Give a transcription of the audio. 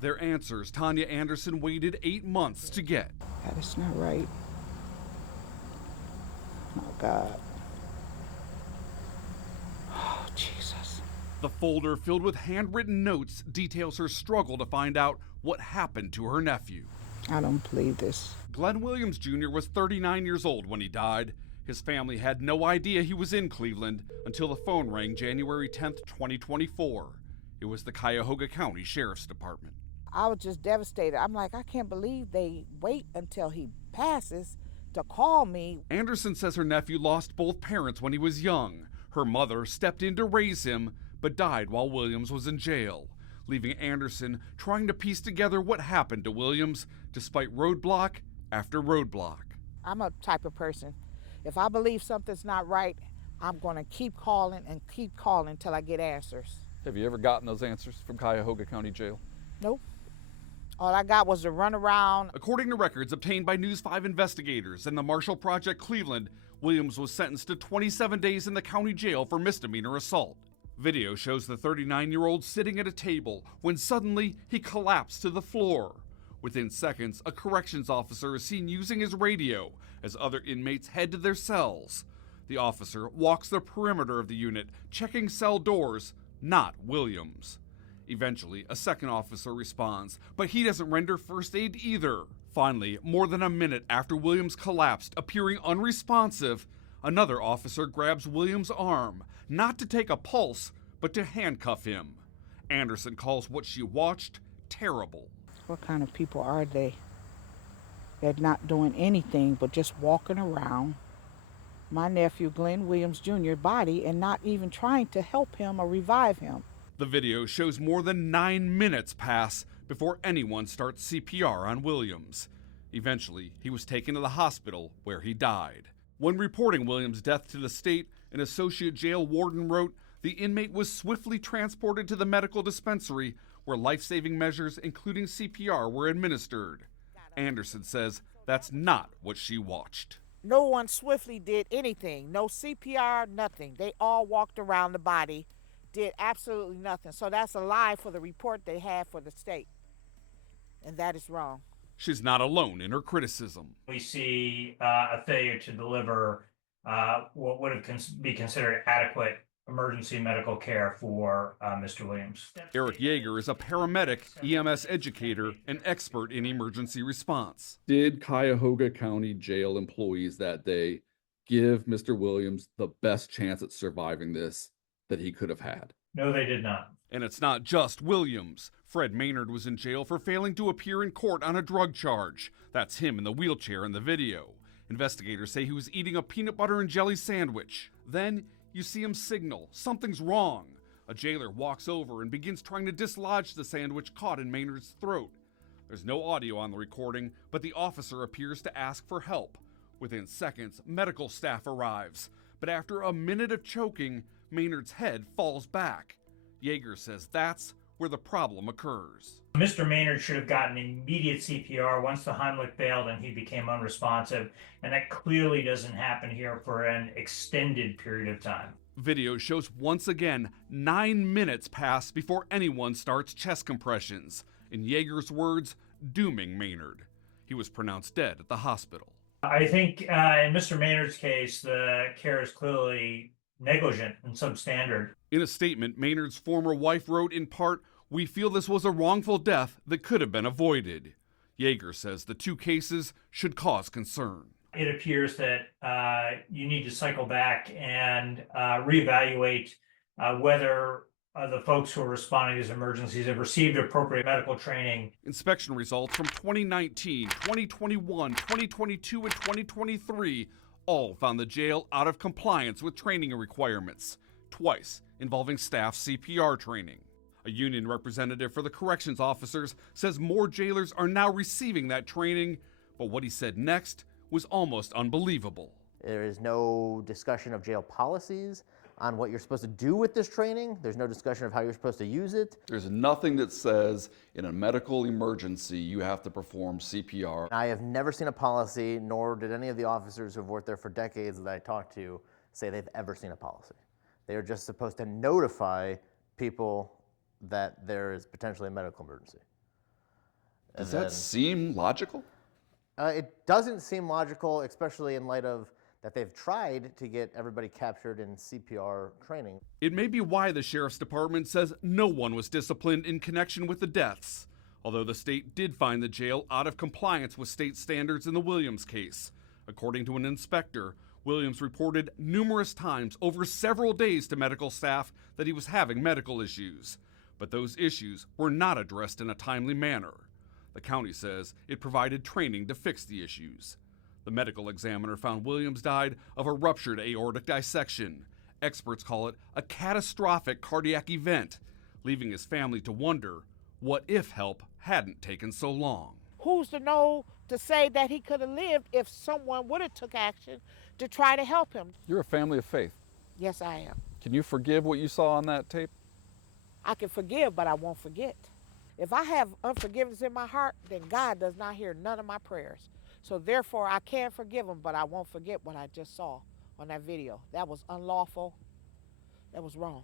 Their answers Tanya Anderson waited 8 months to get. That is not right. Oh, God. Oh, Jesus. The folder filled with handwritten notes details her struggle to find out what happened to her nephew. I don't believe this. Glen Williams Jr. was 39 years old when he died. His family had no idea he was in Cleveland until the phone rang January 10th, 2024. It was the Cuyahoga County Sheriff's Department. I was just devastated. I'm like, I can't believe they wait until he passes to call me. Anderson says her nephew lost both parents when he was young. Her mother stepped in to raise him, but died while Williams was in jail, leaving Anderson trying to piece together what happened to Williams despite roadblock after roadblock. I'm a type of person. If I believe something's not right, I'm going to keep calling until I get answers. Have you ever gotten those answers from Cuyahoga County Jail? Nope. All I got was to run around. According to records obtained by News 5 investigators and the Marshall Project Cleveland, Williams was sentenced to 27 days in the county jail for misdemeanor assault. Video shows the 39-year-old sitting at a table when suddenly he collapsed to the floor. Within seconds, a corrections officer is seen using his radio as other inmates head to their cells. The officer walks the perimeter of the unit, checking cell doors, not Williams. Eventually, a second officer responds, but he doesn't render first aid either. Finally, more than a minute after Williams collapsed, appearing unresponsive, another officer grabs Williams' arm, not to take a pulse, but to handcuff him. Anderson calls what she watched terrible. What kind of people are they? They're not doing anything but just walking around my nephew Glen Williams Jr.'s body and not even trying to help him or revive him. The video shows more than 9 minutes pass before anyone starts CPR on Williams. Eventually, he was taken to the hospital where he died. When reporting Williams' death to the state, an associate jail warden wrote, the inmate was swiftly transported to the medical dispensary where life-saving measures, including CPR, were administered. Anderson says that's not what she watched. No one swiftly did anything. No CPR, nothing. They all walked around the body, did absolutely nothing. So that's a lie for the report they had for the state. And that is wrong. She's not alone in her criticism. We see a failure to deliver what would be considered adequate emergency medical care for Mr. Williams. Eric Yeager is a paramedic, EMS educator, and expert in emergency response. Did Cuyahoga County Jail employees that day give Mr. Williams the best chance at surviving this that he could have had? No, they did not. And it's not just Williams. Fred Maynard was in jail for failing to appear in court on a drug charge. That's him in the wheelchair in the video. Investigators say he was eating a peanut butter and jelly sandwich. Then you see him signal, something's wrong. A jailer walks over and begins trying to dislodge the sandwich caught in Maynard's throat. There's no audio on the recording, but the officer appears to ask for help. Within seconds, medical staff arrives. But after a minute of choking, Maynard's head falls back. Yeager says that's where the problem occurs. Mr. Maynard should have gotten immediate CPR once the Heimlich failed and he became unresponsive, and that clearly doesn't happen here for an extended period of time. Video shows once again 9 minutes pass before anyone starts chest compressions. In Yeager's words, dooming Maynard. He was pronounced dead at the hospital. I think in Mr. Maynard's case, the care is clearly negligent and substandard. In a statement, Maynard's former wife wrote in part, "We feel this was a wrongful death that could have been avoided." Yeager says the two cases should cause concern. It appears that you need to cycle back and reevaluate whether the folks who are responding to these emergencies have received appropriate medical training. Inspection results from 2019, 2021, 2022, and 2023 all found the jail out of compliance with training requirements, twice involving staff CPR training. A union representative for the corrections officers says more jailers are now receiving that training, but what he said next was almost unbelievable. There is no discussion of jail policies on what you're supposed to do with this training. There's no discussion of how you're supposed to use it. There's nothing that says in a medical emergency you have to perform CPR. I have never seen a policy, nor did any of the officers who've worked there for decades that I talked to say they've ever seen a policy. They are just supposed to notify people that there is potentially a medical emergency. Does that seem logical? It doesn't seem logical, especially in light of that they've tried to get everybody captured in CPR training. It may be why the sheriff's department says no one was disciplined in connection with the deaths, although the state did find the jail out of compliance with state standards in the Williams case. According to an inspector, Williams reported numerous times over several days to medical staff that he was having medical issues, but those issues were not addressed in a timely manner. The county says it provided training to fix the issues. The medical examiner found Williams died of a ruptured aortic dissection. Experts call it a catastrophic cardiac event, leaving his family to wonder, what if help hadn't taken so long? Who's to know to say that he could have lived if someone would have took action to try to help him? You're a family of faith. Yes, I am. Can you forgive what you saw on that tape? I can forgive, but I won't forget. If I have unforgiveness in my heart, then God does not hear none of my prayers. So therefore, I can forgive him, but I won't forget what I just saw on that video. That was unlawful. That was wrong.